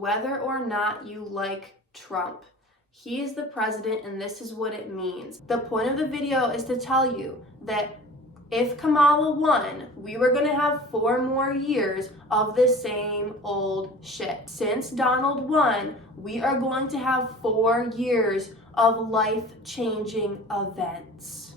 Whether or not you like Trump, he is the president and this is what it means. The point of the video is to tell you that if Kamala won, we were going to have 4 more years of the same old shit. Since Donald won, we are going to have 4 years of life-changing events.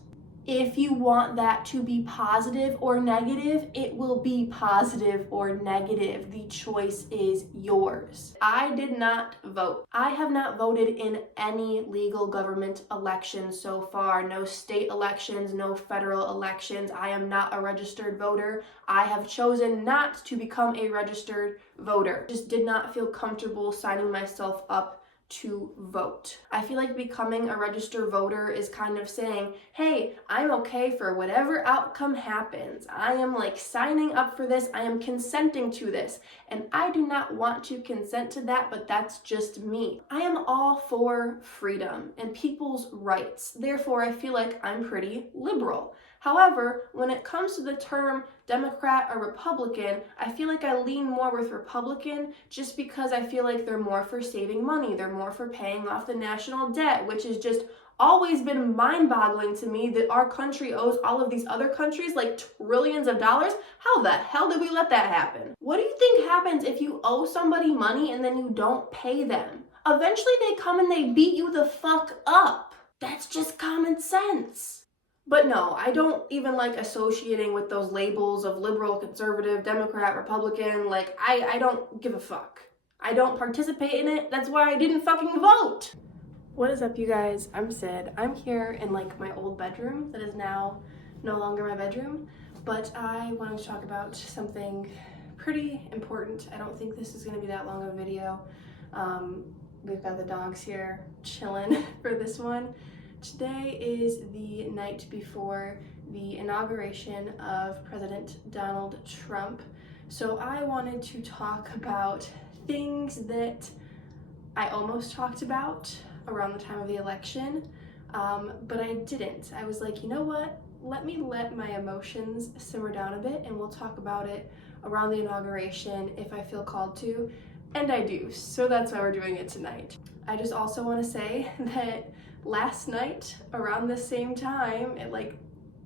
If you want that to be positive or negative, it will be positive or negative. The choice is yours. I did not vote. I have not voted in any legal government elections so far. No state elections, no federal elections. I am not a registered voter. I have chosen not to become a registered voter. Just did not feel comfortable signing myself up to vote. I feel like becoming a registered voter is kind of saying, hey, I'm okay for whatever outcome happens. I am like signing up for this. I am consenting to this. And I do not want to consent to that, but that's just me. I am all for freedom and people's rights. Therefore, I feel like I'm pretty liberal. However, when it comes to the term Democrat or Republican, I feel like I lean more with Republican just because I feel like they're more for saving money. They're more for paying off the national debt, which has just always been mind-boggling to me that our country owes all of these other countries like trillions of dollars. How the hell did we let that happen? What do you think happens if you owe somebody money and then you don't pay them? Eventually they come and they beat you the fuck up. That's just common sense. But no, I don't even like associating with those labels of liberal, conservative, Democrat, Republican. Like, I don't give a fuck. I don't participate in it. That's why I didn't fucking vote. What is up, you guys? I'm Sid. I'm here in like my old bedroom that is now no longer my bedroom. But I wanted to talk about something pretty important. I don't think this is going to be that long of a video. We've got the dogs here chilling for this one. Today is the night before the inauguration of President Donald Trump. So I wanted to talk about things that I almost talked about around the time of the election, but I didn't. I was like, you know what? Let me let my emotions simmer down a bit and we'll talk about it around the inauguration if I feel called to, and I do. So that's why we're doing it tonight. I just also want to say that last night, around the same time, at like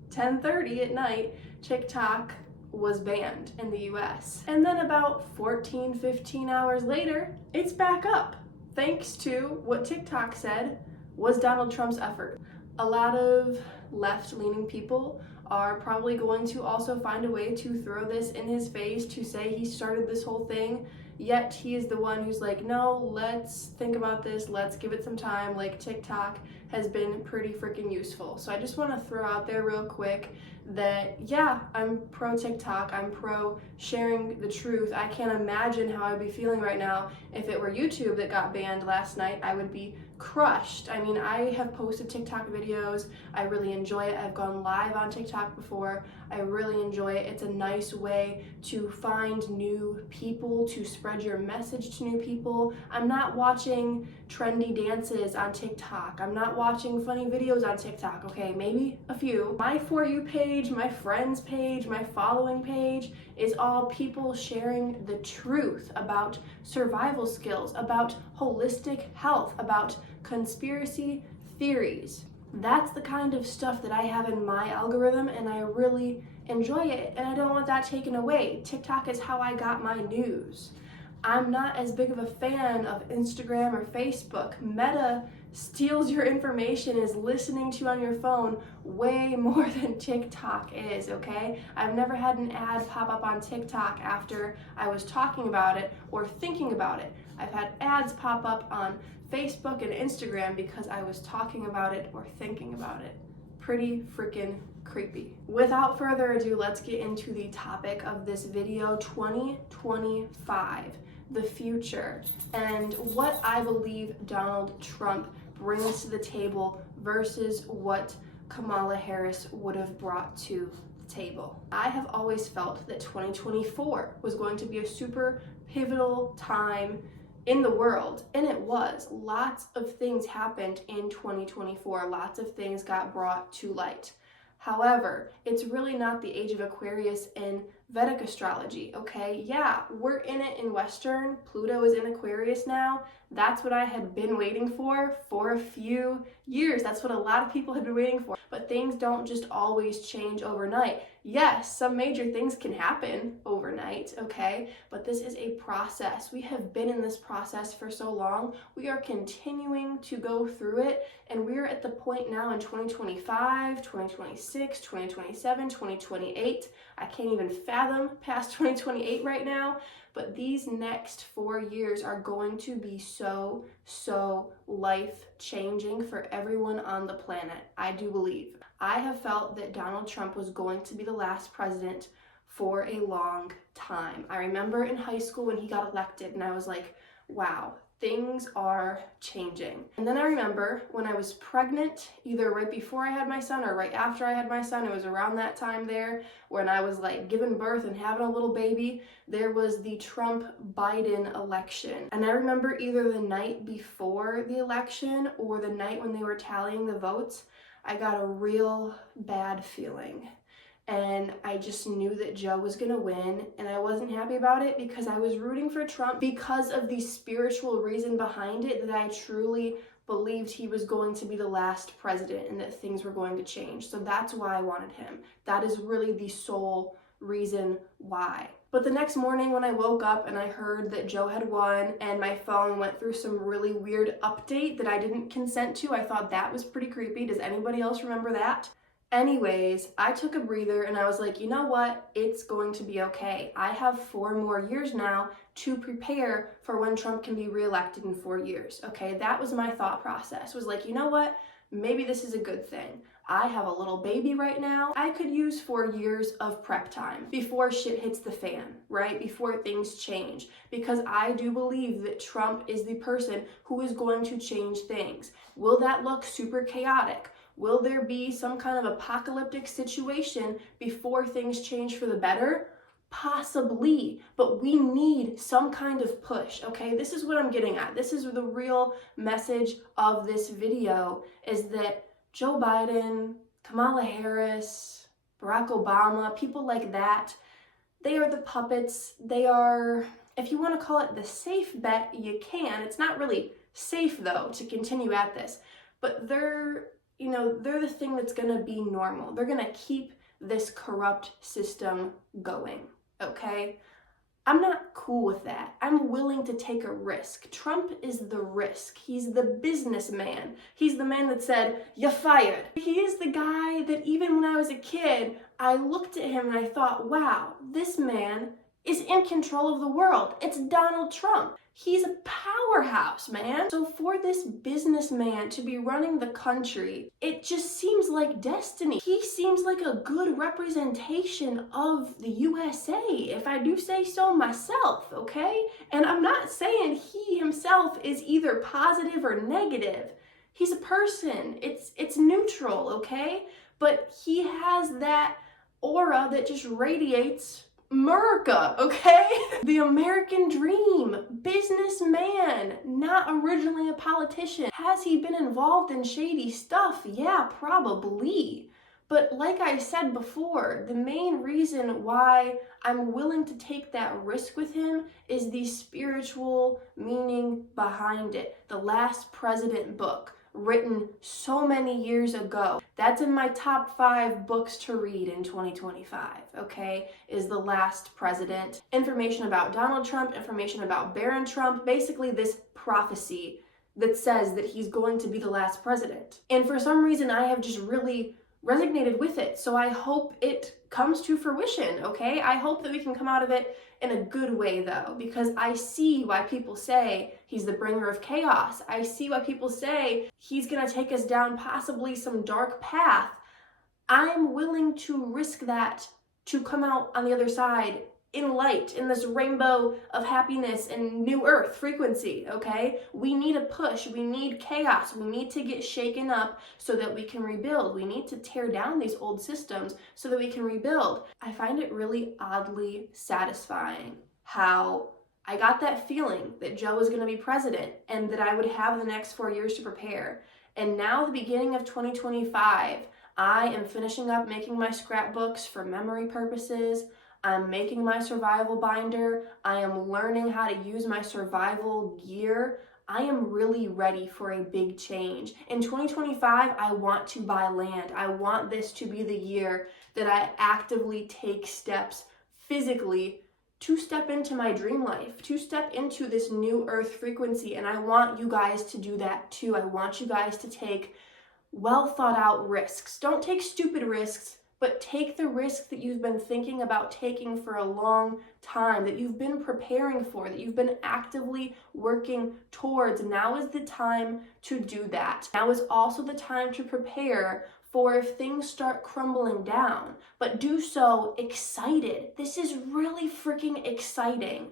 10:30 at night, TikTok was banned in the US. And then about 15 hours later, it's back up, thanks to what TikTok said was Donald Trump's effort. A lot of left-leaning people are probably going to also find a way to throw this in his face to say he started this whole thing. Yet he is the one who's like, no, let's think about this, let's give it some time. Like, TikTok has been pretty freaking useful. So I just want to throw out there real quick that, yeah, I'm pro TikTok, I'm pro sharing the truth. I can't imagine how I'd be feeling right now if it were YouTube that got banned last night. I would be crushed. I mean, I have posted TikTok videos. I really enjoy it. I've gone live on TikTok before. I really enjoy it. It's a nice way to find new people, to spread your message to new people. I'm not watching trendy dances on TikTok. I'm not watching funny videos on TikTok. Okay, maybe a few. My For You page, my friends page, my following page is all people sharing the truth about survival skills, about holistic health, about conspiracy theories. That's the kind of stuff that I have in my algorithm, and I really enjoy it, and I don't want that taken away. TikTok is how I got my news. I'm not as big of a fan of Instagram or Facebook. Meta steals your information, is listening to you on your phone way more than TikTok is, okay? I've never had an ad pop up on TikTok after I was talking about it or thinking about it. I've had ads pop up on Facebook and Instagram because I was talking about it or thinking about it. Pretty freaking creepy. Without further ado, let's get into the topic of this video, 2025, the future, and what I believe Donald Trump brings to the table versus what Kamala Harris would have brought to the table. I have always felt that 2024 was going to be a super pivotal time in the world, and it was. Lots of things happened in 2024. Lots of things got brought to light. However, it's really not the age of Aquarius in Vedic astrology, okay? Yeah, we're in it in Western. Pluto is in Aquarius now. That's what I had been waiting for a few years. That's what a lot of people have been waiting for. But things don't just always change overnight. Yes, some major things can happen overnight, okay? But this is a process. We have been in this process for so long. We are continuing to go through it, and we're at the point now in 2025, 2026, 2027, 2028. I can't even fathom past 2028 right now, but these next 4 years are going to be so life-changing for everyone on the planet. I do believe. I have felt that Donald Trump was going to be the last president for a long time. I remember in high school when he got elected, and I was like, wow, things are changing. And then I remember when I was pregnant, either right before I had my son or right after I had my son, it was around that time there when I was like giving birth and having a little baby, there was the Trump-Biden election. And I remember either the night before the election or the night when they were tallying the votes, I got a real bad feeling. And I just knew that Joe was gonna win, and I wasn't happy about it because I was rooting for Trump because of the spiritual reason behind it, that I truly believed he was going to be the last president and that things were going to change. So that's why I wanted him. That is really the sole reason why. But the next morning when I woke up and I heard that Joe had won and my phone went through some really weird update that I didn't consent to, I thought that was pretty creepy. Does anybody else remember that? Anyways, I took a breather and I was like, you know what? It's going to be okay. I have 4 more years now to prepare for when Trump can be reelected in 4 years. Okay, that was my thought process. Was like, you know what? Maybe this is a good thing. I have a little baby right now. I could use 4 years of prep time before shit hits the fan, right? Before things change. Because I do believe that Trump is the person who is going to change things. Will that look super chaotic? Will there be some kind of apocalyptic situation before things change for the better? Possibly, but we need some kind of push, okay? This is what I'm getting at. This is the real message of this video, is that Joe Biden, Kamala Harris, Barack Obama, people like that, they are the puppets. They are, if you want to call it the safe bet, you can. It's not really safe, though, to continue at this, but they're the thing that's going to be normal. They're going to keep this corrupt system going, okay? I'm not cool with that. I'm willing to take a risk. Trump is the risk. He's the businessman. He's the man that said, "You're fired." He is the guy that even when I was a kid, I looked at him and I thought, wow, this man is in control of the world. It's Donald Trump. He's a powerhouse, man. So for this businessman to be running the country, it just seems like destiny. He seems like a good representation of the USA, if I do say so myself, okay? And I'm not saying he himself is either positive or negative. He's a person. It's neutral, okay? But he has that aura that just radiates America, okay? The American dream, businessman, not originally a politician. Has he been involved in shady stuff? Yeah, probably. But like I said before, the main reason why I'm willing to take that risk with him is the spiritual meaning behind it. The Last President book, written so many years ago. That's in my top 5 books to read in 2025, okay, is The Last President. Information about Donald Trump, information about Barron Trump, basically this prophecy that says that he's going to be the last president. And for some reason, I have just really resonated with it. So I hope it comes to fruition, okay? I hope that we can come out of it in a good way, though, because I see why people say he's the bringer of chaos. I see why people say he's gonna take us down possibly some dark path. I'm willing to risk that to come out on the other side in light, in this rainbow of happiness and new earth frequency, okay? We need a push, we need chaos, we need to get shaken up so that we can rebuild. We need to tear down these old systems so that we can rebuild. I find it really oddly satisfying how I got that feeling that Joe was gonna be president and that I would have the next 4 years to prepare. And now, the beginning of 2025, I am finishing up making my scrapbooks for memory purposes. I'm making my survival binder. I am learning how to use my survival gear. I am really ready for a big change. In 2025, I want to buy land. I want this to be the year that I actively take steps physically to step into my dream life, to step into this new earth frequency. And I want you guys to do that too. I want you guys to take well thought out risks. Don't take stupid risks, but take the risk that you've been thinking about taking for a long time, that you've been preparing for, that you've been actively working towards. Now is the time to do that. Now is also the time to prepare for if things start crumbling down, but do so excited. This is really freaking exciting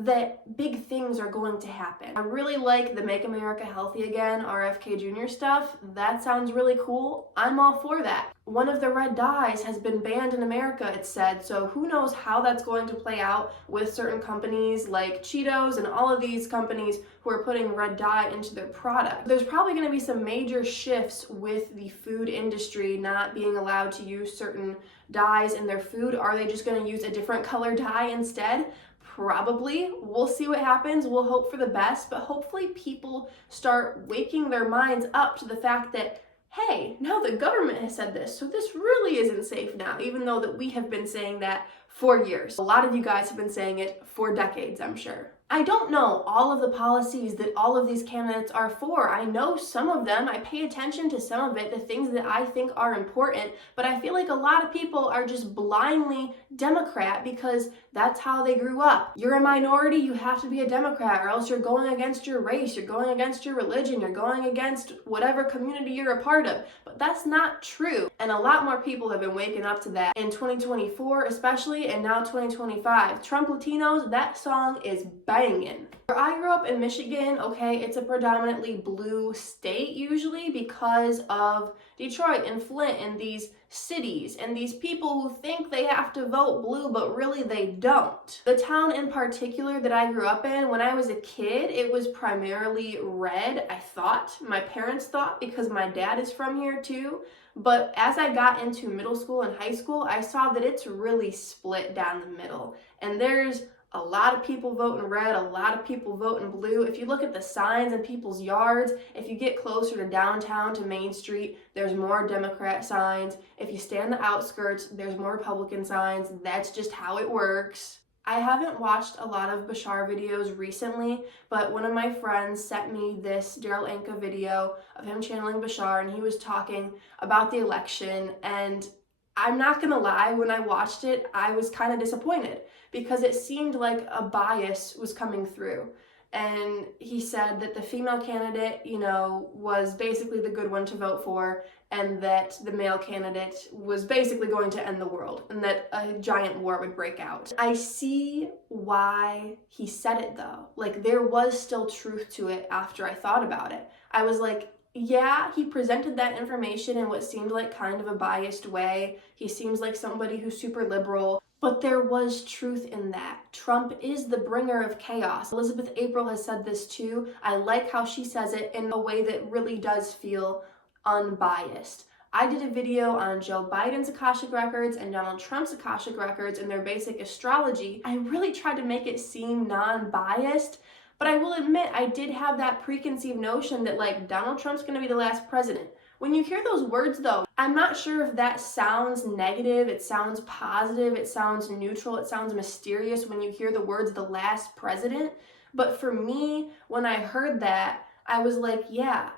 that big things are going to happen. I really like the Make America Healthy Again RFK Jr. stuff. That sounds really cool. I'm all for that. One of the red dyes has been banned in America, it said, so who knows how that's going to play out with certain companies like Cheetos and all of these companies who are putting red dye into their product. There's probably going to be some major shifts with the food industry not being allowed to use certain dyes in their food. Are they just going to use a different color dye instead? Probably. We'll see what happens. We'll hope for the best, but hopefully people start waking their minds up to the fact that, hey, now the government has said this, so this really isn't safe now, even though that we have been saying that for years. A lot of you guys have been saying it for decades, I'm sure. I don't know all of the policies that all of these candidates are for. I know some of them. I pay attention to some of it, the things that I think are important, but I feel like a lot of people are just blindly Democrat because that's how they grew up. You're a minority, you have to be a Democrat, or else you're going against your race, you're going against your religion, you're going against whatever community you're a part of. But that's not true. And a lot more people have been waking up to that in 2024 especially, and now 2025. Trump Latinos, that song is banging. Where I grew up in Michigan, okay, it's a predominantly blue state usually because of Detroit and Flint and these cities and these people who think they have to vote blue, but really they don't. The town in particular that I grew up in, when I was a kid, it was primarily red, I thought. My parents thought, because my dad is from here too. But as I got into middle school and high school, I saw that it's really split down the middle. And there's a lot of people voting red, a lot of people voting blue. If you look at the signs in people's yards, if you get closer to downtown, to Main Street, there's more Democrat signs. If you stay on the outskirts, there's more Republican signs. That's just how it works. I haven't watched a lot of Bashar videos recently, but one of my friends sent me this Daryl Anka video of him channeling Bashar, and he was talking about the election, and I'm not gonna lie, when I watched it, I was kind of disappointed because it seemed like a bias was coming through. And he said that the female candidate, was basically the good one to vote for, and that the male candidate was basically going to end the world, and that a giant war would break out. I see why he said it though. Like, there was still truth to it after I thought about it. I was like, yeah, he presented that information in what seemed like kind of a biased way. He seems like somebody who's super liberal, but there was truth in that. Trump is the bringer of chaos. Elizabeth April has said this too. I like how she says it in a way that really does feel unbiased. I did a video on Joe Biden's Akashic Records and Donald Trump's Akashic Records and their basic astrology. I really tried to make it seem non-biased, but I will admit I did have that preconceived notion that Donald Trump's gonna be the last president. When you hear those words though, I'm not sure if that sounds negative, it sounds positive, it sounds neutral, it sounds mysterious when you hear the words the last president. But for me, when I heard that, I was like, yeah,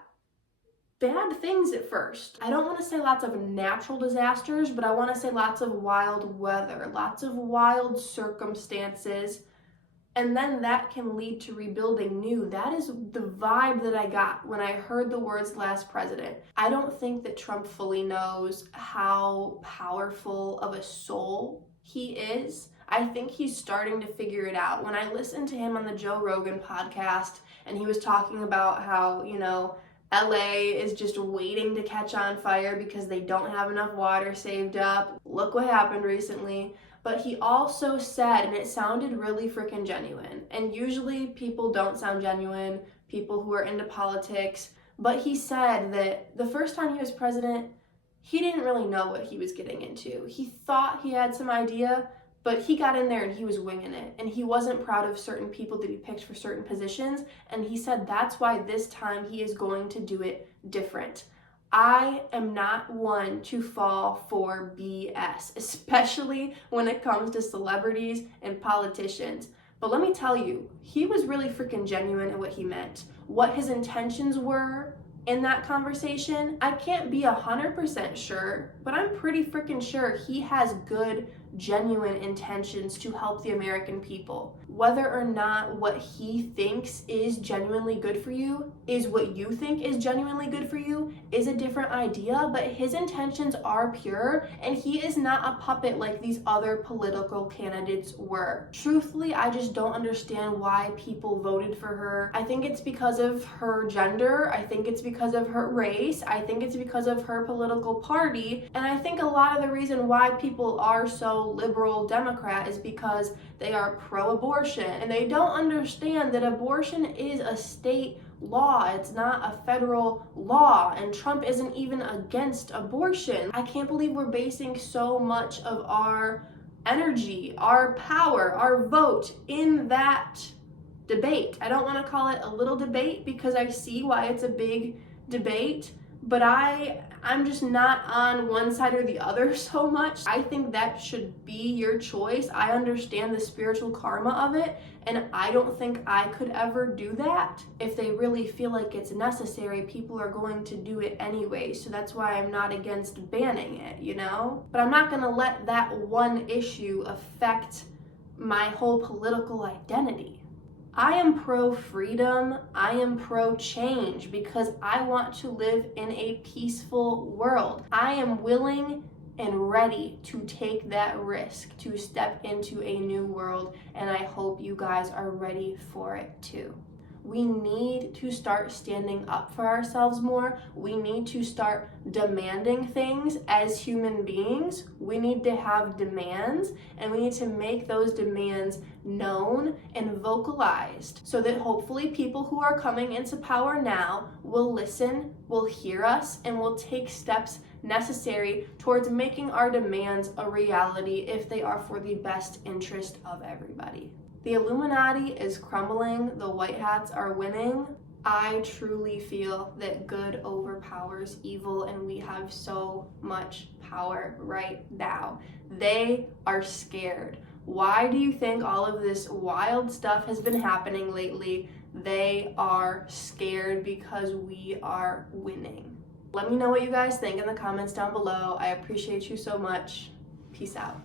bad things at first. I don't want to say lots of natural disasters, but I want to say lots of wild weather, lots of wild circumstances. And then that can lead to rebuilding new. That is the vibe that I got when I heard the words last president. I don't think that Trump fully knows how powerful of a soul he is. I think he's starting to figure it out. When I listened to him on the Joe Rogan podcast and he was talking about how, LA is just waiting to catch on fire because they don't have enough water saved up. Look what happened recently. But he also said, and it sounded really freaking genuine, and usually people don't sound genuine, people who are into politics, but he said that the first time he was president, he didn't really know what he was getting into. He thought he had some idea, But he got in there and he was winging it, and he wasn't proud of certain people that he picked for certain positions, and he said that's why this time he is going to do it different. I am not one to fall for BS, especially when it comes to celebrities and politicians. But let me tell you, he was really freaking genuine in what he meant. What his intentions were in that conversation, I can't be 100% sure, but I'm pretty freaking sure he has good, genuine intentions to help the American people. Whether or not what he thinks is genuinely good for you is what you think is genuinely good for you is a different idea, but his intentions are pure, and he is not a puppet like these other political candidates were. Truthfully, I just don't understand why people voted for her. I think it's because of her gender, I think it's because of her race, I think it's because of her political party, and I think a lot of the reason why people are so liberal Democrat is because they are pro-abortion, and they don't understand that abortion is a state law. It's not a federal law, and Trump isn't even against abortion. I can't believe we're basing so much of our energy, our power, our vote in that debate. I don't want to call it a little debate because I see why it's a big debate, but I'm just not on one side or the other so much. I think that should be your choice. I understand the spiritual karma of it, and I don't think I could ever do that. If they really feel like it's necessary, people are going to do it anyway, so that's why I'm not against banning it, you know? But I'm not gonna let that one issue affect my whole political identity. I am pro-freedom, I am pro-change because I want to live in a peaceful world. I am willing and ready to take that risk to step into a new world, and I hope you guys are ready for it too. We need to start standing up for ourselves more. We need to start demanding things as human beings. We need to have demands, and we need to make those demands known and vocalized so that hopefully people who are coming into power now will listen, will hear us, and will take steps necessary towards making our demands a reality if they are for the best interest of everybody. The Illuminati is crumbling, the white hats are winning. I truly feel that good overpowers evil, and we have so much power right now. They are scared. Why do you think all of this wild stuff has been happening lately? They are scared because we are winning. Let me know what you guys think in the comments down below. I appreciate you so much. Peace out.